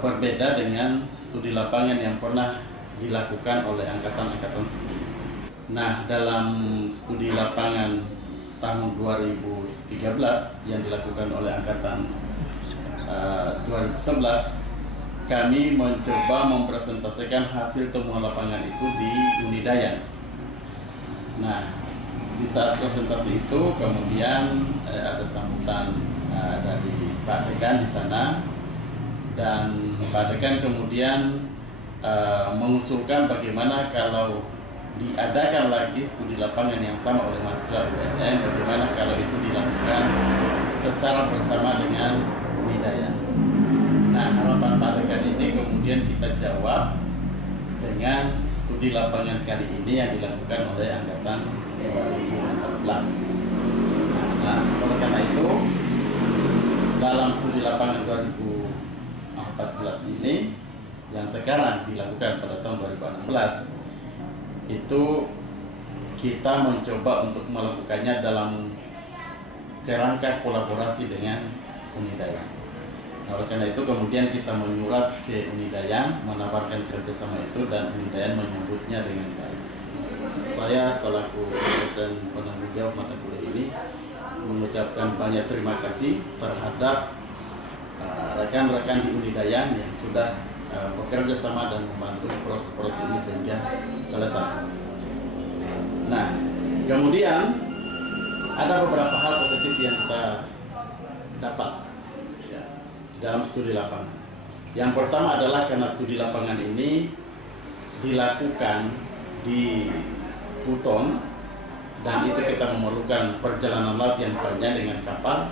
berbeda dengan studi lapangan yang pernah dilakukan oleh angkatan-angkatan sebelumnya. Nah, dalam studi lapangan tahun 2013 yang dilakukan oleh angkatan 2011, kami mencoba mempresentasikan hasil temuan lapangan itu di Unidayan. Nah, di saat presentasi itu kemudian ada sambutan dari Pak Dekan di sana, dan Pak Dekan kemudian mengusulkan bagaimana kalau diadakan lagi studi lapangan yang sama oleh mahasiswa UNN, bagaimana kalau itu dilakukan secara bersama dengan Unidayan. Nah, harapan Pak Dekan ini kemudian kita jawab dengan studi lapangan kali ini yang dilakukan oleh angkatan 2014. Nah, oleh karena itu dalam studi lapangan 2014 ini yang sekarang dilakukan pada tahun 2016 itu kita mencoba untuk melakukannya dalam kerangka kolaborasi dengan Unidayan. Oleh karena itu kemudian kita menyurat ke Unidayan menawarkan kerjasama itu, dan Unidayan menyambutnya dengan baik. Saya selaku dosen penanggung jawab mata kuliah ini mengucapkan banyak terima kasih terhadap rekan-rekan di Unidayan yang sudah bekerja sama dan membantu proses-proses ini sehingga selesai. Nah, kemudian ada beberapa hal positif yang kita dapat dalam studi lapangan. Yang pertama adalah karena studi lapangan ini dilakukan di Buton, dan itu kita memerlukan perjalanan laut yang panjang dengan kapal,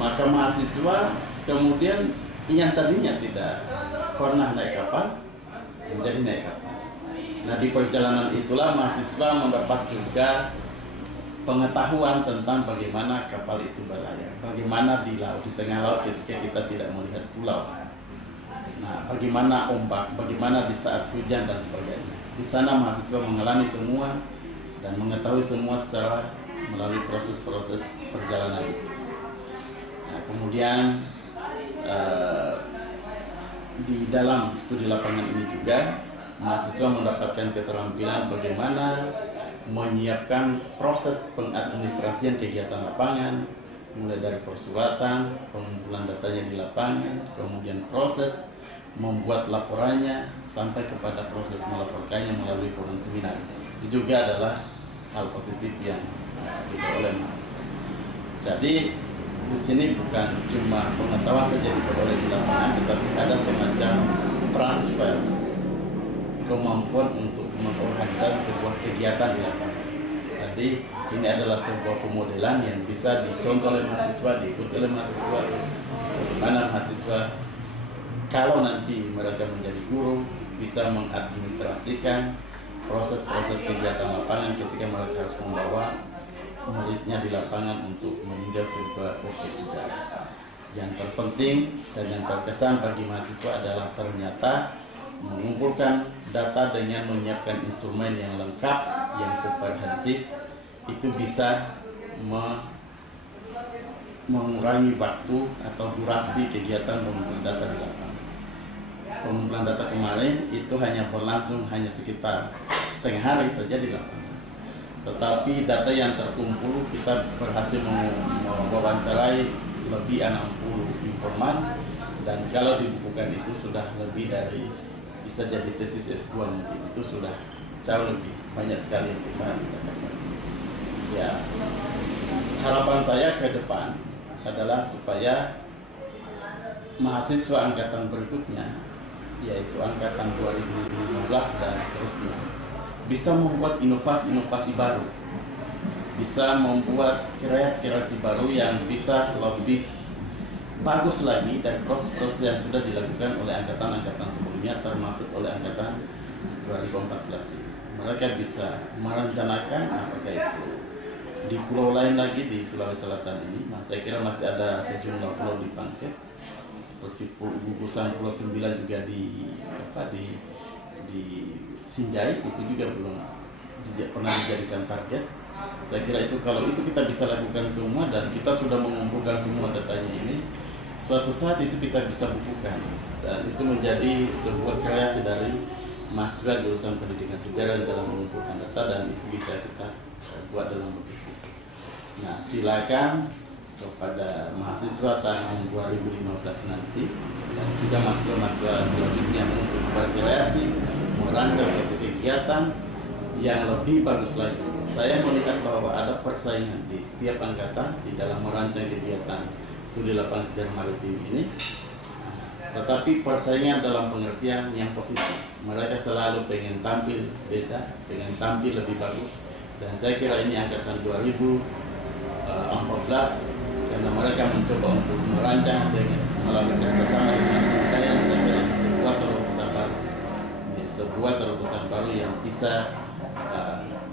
maka mahasiswa kemudian yang tadinya tidak pernah naik kapal menjadi naik kapal. Nah, di perjalanan itulah mahasiswa mendapat juga pengetahuan tentang bagaimana kapal itu berlayar, bagaimana di laut, di tengah laut ketika kita tidak melihat pulau. Nah, bagaimana ombak, bagaimana di saat hujan dan sebagainya. Di sana mahasiswa mengalami semua dan mengetahui semua secara melalui proses-proses perjalanan itu. Nah, kemudian di dalam studi lapangan ini juga mahasiswa mendapatkan keterampilan bagaimana menyiapkan proses pengadministrasian kegiatan lapangan, mulai dari persuatan, pengumpulan datanya di lapangan, kemudian proses membuat laporannya sampai kepada proses melaporkannya melalui forum seminar. Itu juga adalah hal positif yang diperoleh mahasiswa. Jadi di sini bukan cuma pengetahuan saja diperoleh di lapangan, tetapi ada semacam transfer kemampuan untuk mengorganisasi sebuah kegiatan di lapangan. Jadi ini adalah sebuah pemodelan yang bisa dicontoh oleh mahasiswa, diikuti oleh mahasiswa, bagaimana mahasiswa kalau nanti mereka menjadi guru bisa mengadministrasikan proses-proses kegiatan lapangan ketika mereka harus membawa muridnya di lapangan untuk meninjau sebuah objek sejarah. Yang terpenting dan yang terkesan bagi mahasiswa adalah ternyata mengumpulkan data dengan menyiapkan instrumen yang lengkap, yang komprehensif, itu bisa mengurangi waktu atau durasi kegiatan pengumpulan data di lapangan. Pengumpulan data kemarin itu hanya berlangsung hanya sekitar setengah hari saja di lapangan. Tetapi data yang terkumpul kita berhasil mewawancarai lebih 60 informan, dan kalau dibukukan itu sudah lebih dari, bisa jadi tesis S2 mungkin, itu sudah jauh lebih banyak sekali yang kita bisa dapat. Ya, harapan saya ke depan adalah supaya mahasiswa angkatan berikutnya, yaitu angkatan 2015 dan seterusnya, bisa membuat inovasi-inovasi baru, bisa membuat kreasi-kreasi baru yang bisa lebih bagus lagi dari proses-proses yang sudah dilakukan oleh angkatan-angkatan sebelumnya, termasuk oleh angkatan 2014 ini. Mereka bisa merencanakan apakah itu di pulau lain lagi di Sulawesi Selatan ini. Nah, saya kira masih ada sejumlah pulau di Pangkep, seperti gugusan Pulau 9 juga di Sinjai, itu juga belum pernah dijadikan target. Saya kira itu, kalau itu kita bisa lakukan semua dan kita sudah mengumpulkan semua datanya ini, suatu saat itu kita bisa bukukan, dan itu menjadi sebuah kreasi dari mahasiswa jurusan pendidikan sejarah dalam mengumpulkan data, dan itu bisa kita buat dalam bentuk buku. Nah, silakan kepada mahasiswa tahun 2015 nanti dan juga mahasiswa-mahasiswa selanjutnya untuk berkreasi, merancang satu kegiatan yang lebih bagus lagi. Saya melihat bahwa ada persaingan di setiap angkatan di dalam merancang kegiatan studi lapangan sejarah maritim ini, tetapi persaingan dalam pengertian yang positif. Mereka selalu pengen tampil beda, pengen tampil lebih bagus, dan saya kira ini angkatan 2014 karena mereka mencoba untuk merancang dengan melalui kerjasama dengan budaya. Saya kira itu sebuah terobosan baru, sebuah terobosan baru yang bisa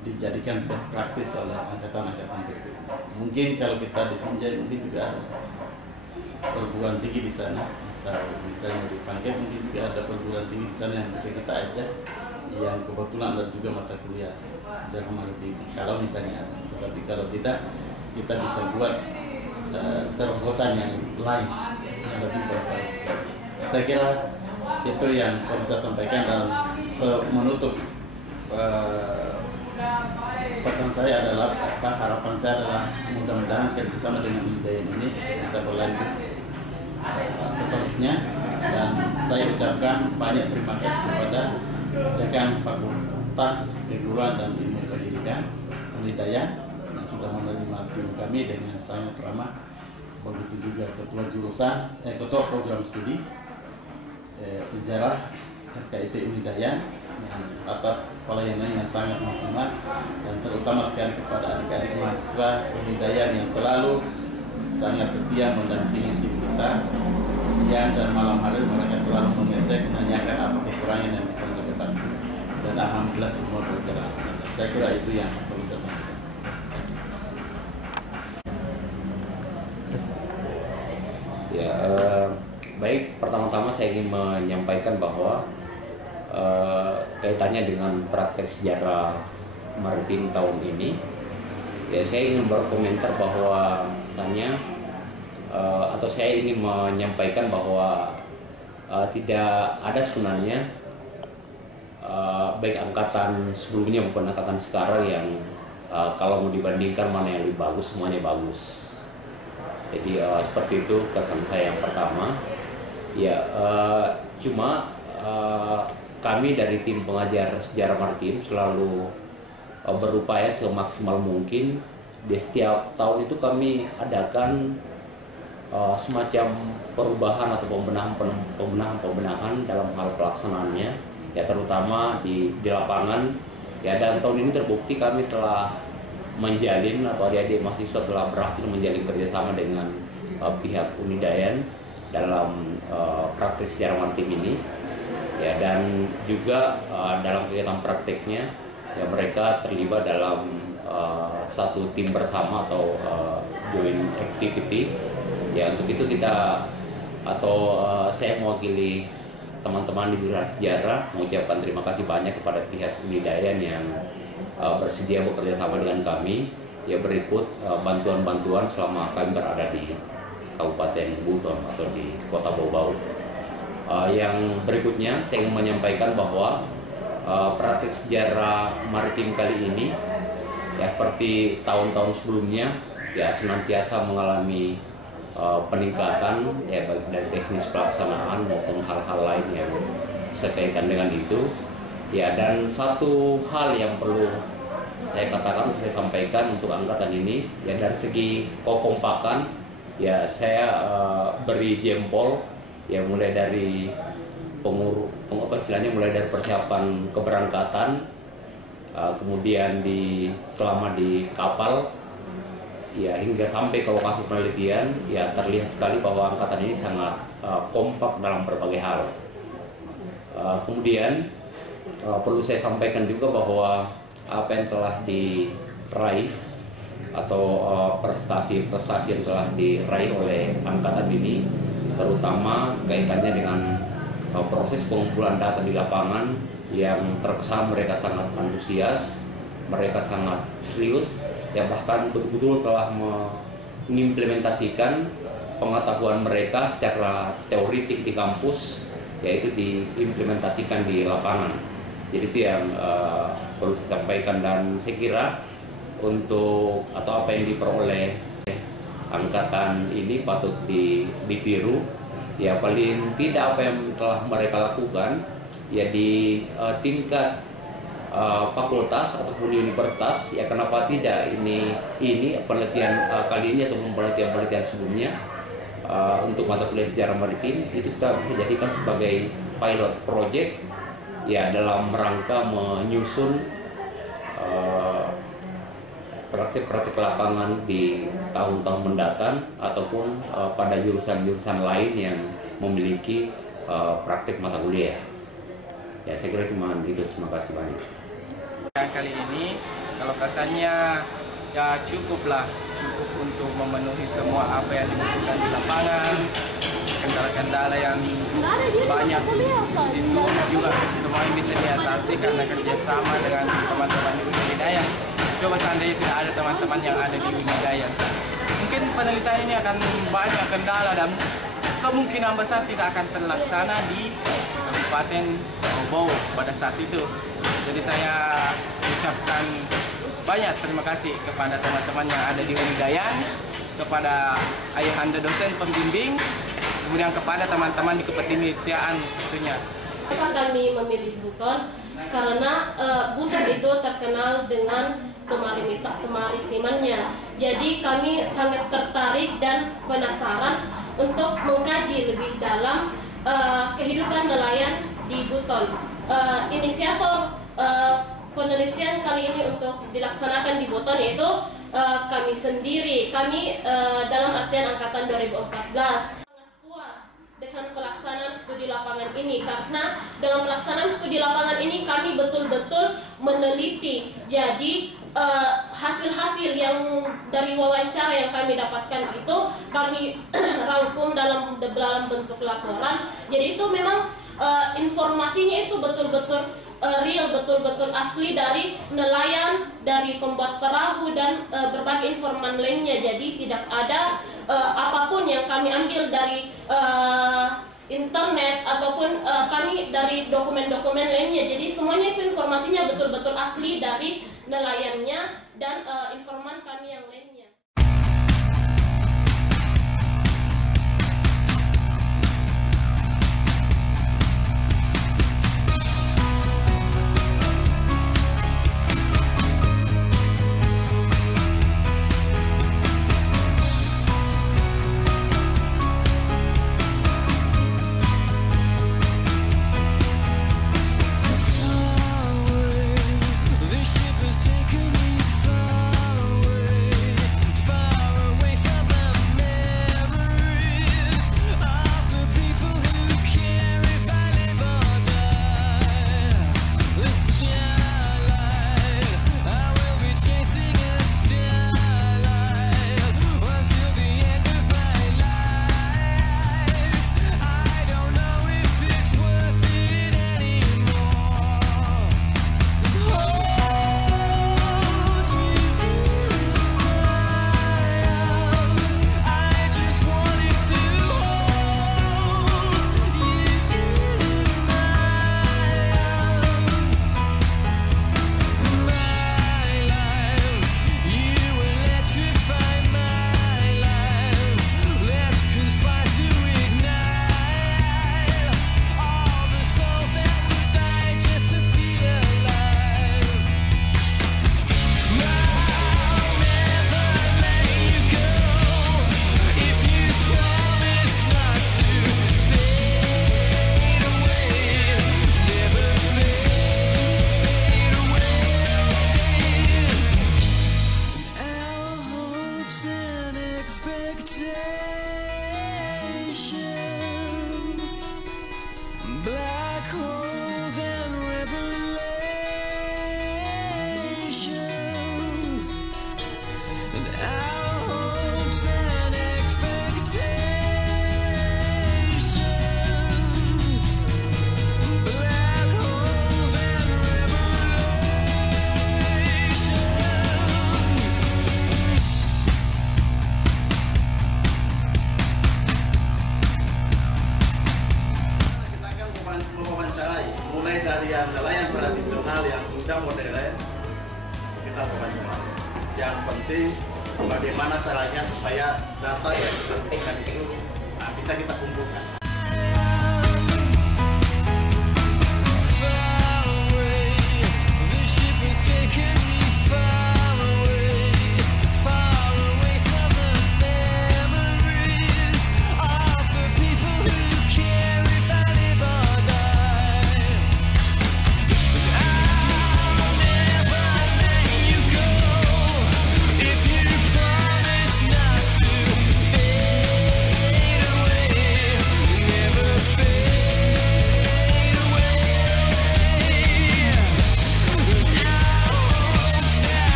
dijadikan best practice oleh angkatan-angkatan berikutnya. Mungkin kalau kita di Sinjai mungkin juga ada perguruan tinggi di sana, atau misalnya di Pangkep mungkin juga ada perguruan tinggi di sana yang bisa kita ajak, yang kebetulan ada juga mata kuliah sejarah maritim kalau misalnya ada. Tetapi kalau tidak, kita bisa buat terobosan yang lain yang lebih berkualitas. Saya kira itu yang perlu saya sampaikan, dan menutup pesan saya adalah harapan saya adalah mudah-mudahan kerjasama dengan UNIDAYAN ini bisa berlanjut seterusnya, dan saya ucapkan banyak terima kasih kepada Dekan Fakultas Keguruan dan Ilmu Pendidikan UNIDAYAN yang sudah menerima tim kami dengan sangat ramah. Begitu juga ketua jurusan, ketua program studi sejarah FKIP UNIDAYAN yang atas pelayanan yang sangat maksimal, dan terutama sekali kepada adik-adik mahasiswa UNIDAYAN yang selalu sangat setia mendampingi tim kita siang dan malam hari. Mereka selalu mengecek, menanyakan apa kekurangan yang bisa mereka bantu, dan alhamdulillah semua bergerak. Saya kira itu yang perlu saya sampaikan. Ya, baik. Pertama-tama saya ingin menyampaikan bahwa kaitannya dengan praktek sejarah maritim tahun ini, ya saya ingin berkomentar bahwa saya ingin menyampaikan bahwa tidak ada sebenarnya baik angkatan sebelumnya maupun angkatan sekarang yang kalau mau dibandingkan mana yang lebih bagus, semuanya bagus. Jadi seperti itu kesan saya yang pertama. Ya, cuma kami dari tim pengajar sejarah maritim selalu berupaya semaksimal mungkin. Di setiap tahun itu kami adakan semacam perubahan atau pembenahan dalam hal pelaksanaannya, ya terutama di lapangan. Ya, dan tahun ini terbukti kami telah menjalin, atau adik-adik mahasiswa telah berhasil menjalin kerjasama dengan pihak UNIDAYAN dalam praktik sejarah maritim ini, ya, dan juga dalam kegiatan prakteknya, ya mereka terlibat dalam satu tim bersama atau joint activity. Ya, untuk itu kita saya mewakili teman-teman di jurusan sejarah mengucapkan terima kasih banyak kepada pihak UNIDAYAN yang bersedia bekerja sama dengan kami, ya berikut bantuan-bantuan selama kami berada di Kabupaten Buton atau di Kota Bau-Bau. Yang berikutnya saya ingin menyampaikan bahwa praktik sejarah maritim kali ini, ya seperti tahun-tahun sebelumnya, ya senantiasa mengalami peningkatan, ya baik dari teknis pelaksanaan maupun hal-hal lain yang sekaitan dengan itu. Ya, dan satu hal yang perlu saya katakan, saya sampaikan untuk angkatan ini, ya dari segi kekompakan, ya saya beri jempol, ya mulai dari mulai dari persiapan keberangkatan, kemudian selama di kapal, ya hingga sampai ke lokasi penelitian, ya terlihat sekali bahwa angkatan ini sangat kompak dalam berbagai hal. Kemudian perlu saya sampaikan juga bahwa apa yang telah diraih atau prestasi-prestasi yang telah diraih oleh angkatan ini, terutama kaitannya dengan proses pengumpulan data di lapangan, yang terkesan mereka sangat antusias, mereka sangat serius, yang bahkan betul-betul telah mengimplementasikan pengetahuan mereka secara teoritik di kampus, yaitu diimplementasikan di lapangan. Jadi itu yang perlu saya sampaikan, dan saya kira untuk atau apa yang diperoleh angkatan ini patut ditiru. Ya paling tidak apa yang telah mereka lakukan ya di tingkat fakultas ataupun universitas, ya kenapa tidak ini penelitian kali ini ataupun penelitian sebelumnya untuk mata kuliah sejarah maritim itu kita bisa jadikan sebagai pilot project ya dalam rangka menyusun praktik-praktik lapangan di tahun-tahun mendatang ataupun pada jurusan-jurusan lain yang memiliki praktik mata kuliah. Ya saya kira cuma itu, terima kasih banyak. Yang kali ini kalau kesannya ya cukup untuk memenuhi semua apa yang dibutuhkan di lapangan. Kendala-kendala yang banyak itu juga semua yang bisa diatasi karena kerjasama dengan teman-teman di Unidaya. Coba seandainya tidak ada teman-teman yang ada di Unidaya, mungkin penelitian ini akan banyak kendala dan kemungkinan besar tidak akan terlaksana di Kabupaten Bau pada saat itu. Jadi saya ucapkan banyak terima kasih kepada teman-teman yang ada di Unidaya, kepada ayahanda dosen pembimbing, kemudian kepada teman-teman di kepenelitian tentunya. Kenapa kami memilih Buton? Karena Buton itu terkenal dengan kemaritimannya. Jadi kami sangat tertarik dan penasaran untuk mengkaji lebih dalam kehidupan nelayan di Buton. Inisiator penelitian kali ini untuk dilaksanakan di Buton yaitu kami sendiri. Kami dalam artian angkatan 2014 dengan pelaksanaan studi lapangan ini, karena dalam pelaksanaan studi lapangan ini kami betul-betul meneliti. Jadi hasil-hasil yang dari wawancara yang kami dapatkan itu kami rangkum dalam bentuk laporan. Jadi itu memang informasinya itu betul-betul real, betul-betul asli dari nelayan, dari pembuat perahu dan berbagai informan lainnya. Jadi tidak ada apapun yang kami ambil dari internet ataupun kami dari dokumen-dokumen lainnya. Jadi semuanya itu informasinya betul-betul asli dari nelayannya dan informan kami yang lainnya. Indonesia modern, kita bantu. Yang penting bagaimana caranya supaya data yang kita berikan itu bisa kita kumpulkan.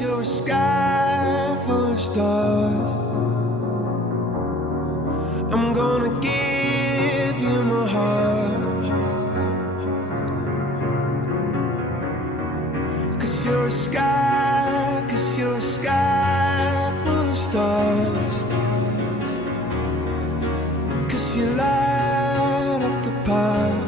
You're a sky full of stars. I'm gonna give you my heart. 'Cause you're a sky, 'cause you're a sky full of stars. 'Cause you light up the path.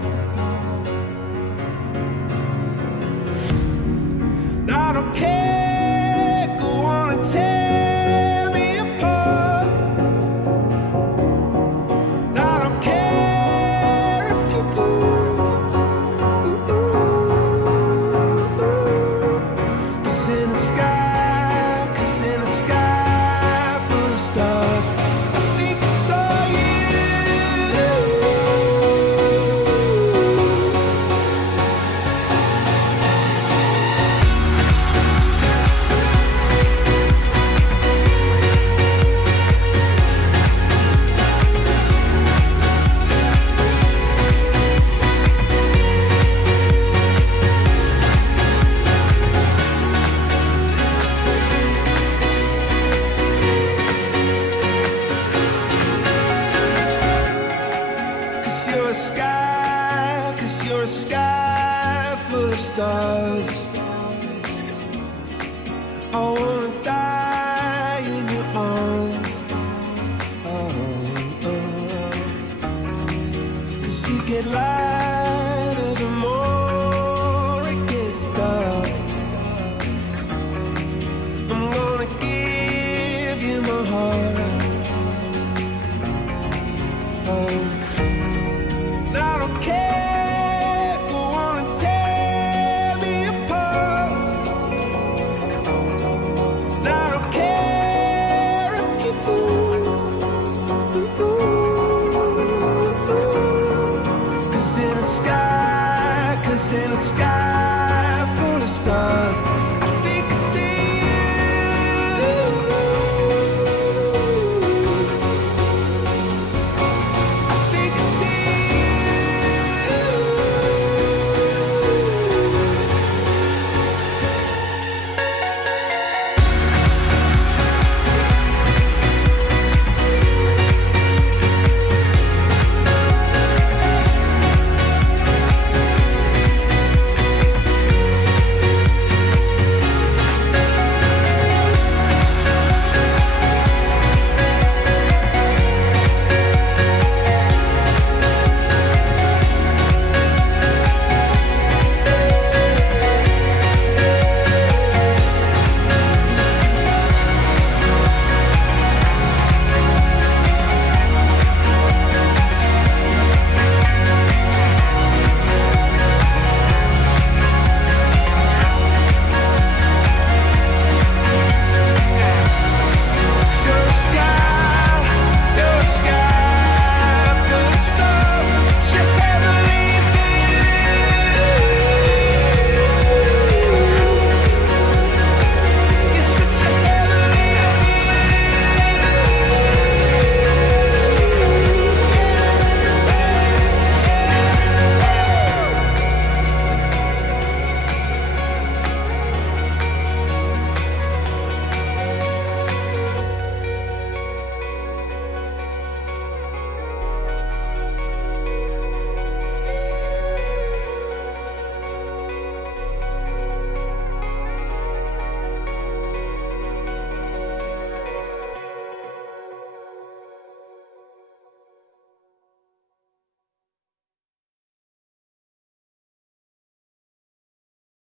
I don't care, go on and tear me apart. I don't care if you do. 'Cause in the sky, 'cause in the sky full of stars, I think I saw you. You're a sky full of stars. Oh,